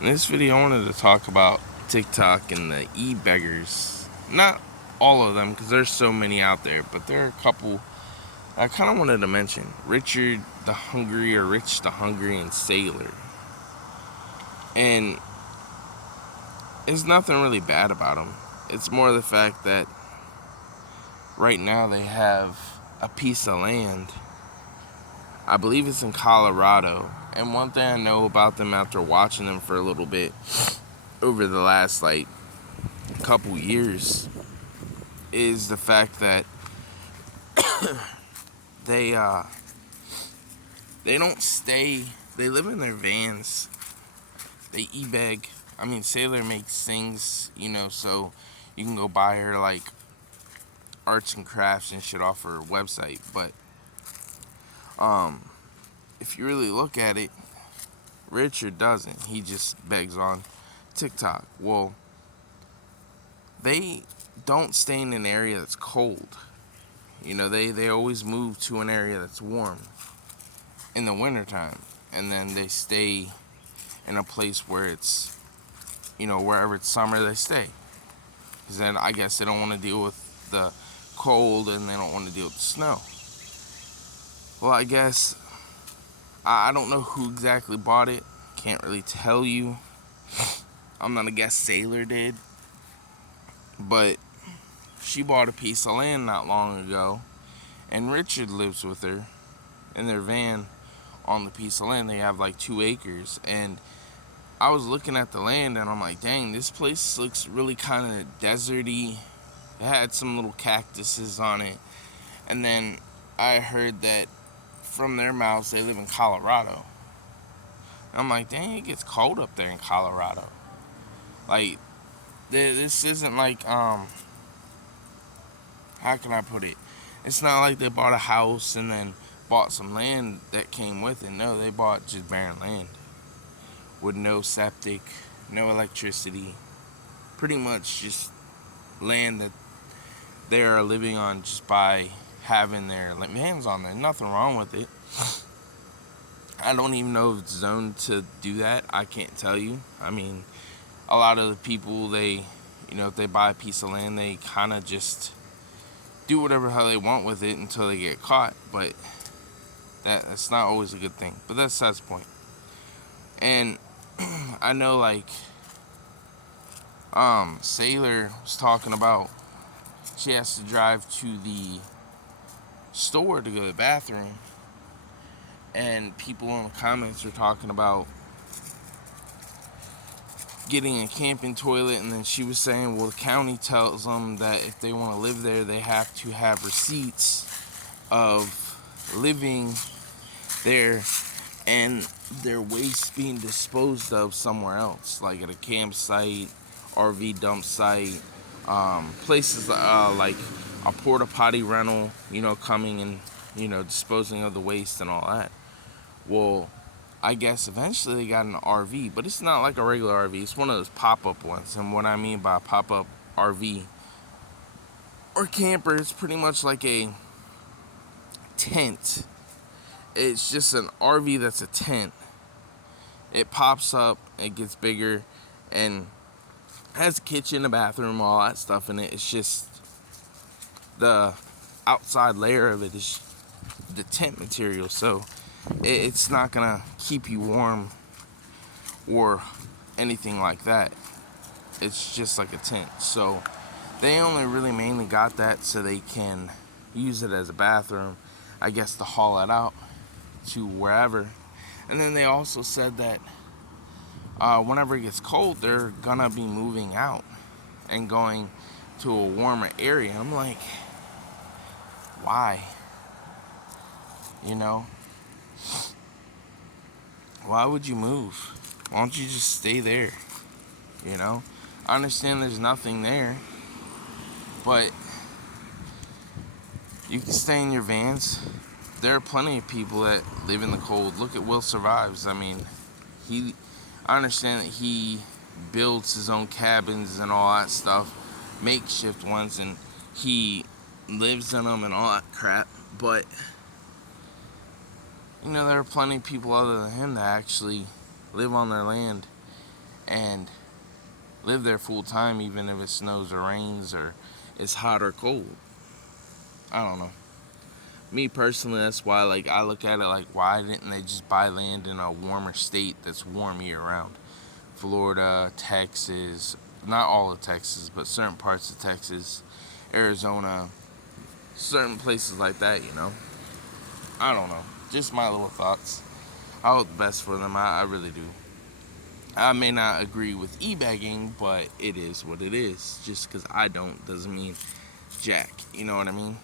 In this video, I wanted to talk about TikTok and the e-beggars. Not all of them, because there's so many out there, but there are a couple I kind of wanted to mention. Richard the Hungry, or Rich the Hungry, and Sailor. And there's nothing really bad about them. It's more the fact that right now they have a piece of land. I believe it's in Colorado. And one thing I know about them after watching them for a little bit over the last couple years is the fact that they they don't stay. They live in their vans. They e-beg. I mean, Sailor makes things, so you can go buy her arts and crafts and shit off her website. But if you really look at it, Richard doesn't. He just begs on TikTok. Well, they don't stay in an area that's cold. They always move to an area that's warm in the wintertime. And then they stay in a place where it's, wherever it's summer, they stay. Because then I guess they don't want to deal with the cold and they don't want to deal with the snow. Well, I guess, I don't know who exactly bought it. Can't really tell you. I'm gonna guess Sailor did. But she bought a piece of land not long ago. And Richard lives with her in their van on the piece of land. They have 2 acres. And I was looking at the land and I'm like, dang, this place looks really kind of deserty. It had some little cactuses on it. And then I heard that from their mouths they live in Colorado. And I'm like, dang, it gets cold up there in Colorado. This isn't how can I put it? It's not like they bought a house and then bought some land that came with it. No, they bought just barren land with no septic, no electricity. Pretty much just land that they are living on just by having their hands on there. Nothing wrong with it. I don't even know if it's zoned to do that. I can't tell you. I mean, a lot of the people, if they buy a piece of land, they kind of just do whatever hell they want with it until they get caught. But that's not always a good thing. But that's the point. And I know Sailor was talking about she has to drive to the store to go to the bathroom, and people in the comments are talking about getting a camping toilet. And then she was saying, well, the county tells them that if they want to live there, they have to have receipts of living there and their waste being disposed of somewhere else, like at a campsite, RV dump site, places like a porta potty rental, coming and disposing of the waste and all that. Well, I guess eventually they got an RV, but it's not like a regular RV. It's one of those pop-up ones. And what I mean by a pop-up RV or camper, it's pretty much like a tent. It's just an RV that's a tent. It pops up, it gets bigger, and has a kitchen, a bathroom, all that stuff in it. It's just the outside layer of it is the tent material, so it's not gonna keep you warm or anything like that. It's just like a tent. So they only really mainly got that so they can use it as a bathroom, I guess, to haul it out to wherever. And then they also said that whenever it gets cold, they're gonna be moving out and going to a warmer area. I'm like, why? Why would you move? Why don't you just stay there? I understand there's nothing there, but you can stay in your vans. There are plenty of people that live in the cold. Look at Will Survives. I mean, I understand that he builds his own cabins and all that stuff, makeshift ones, and he lives in them and all that crap. But there are plenty of people other than him that actually live on their land and live there full time, even if it snows or rains or it's hot or cold. I don't know. Me personally, that's why like I look at it like, why didn't they just buy land in a warmer state that's warm year round? Florida, Texas, not all of Texas, but certain parts of Texas, Arizona, certain places like that, you know. I don't know. Just my little thoughts. I hope the best for them. I really do. I may not agree with e-bagging, but it is what it is. Just because I don't doesn't mean jack. You know what I mean?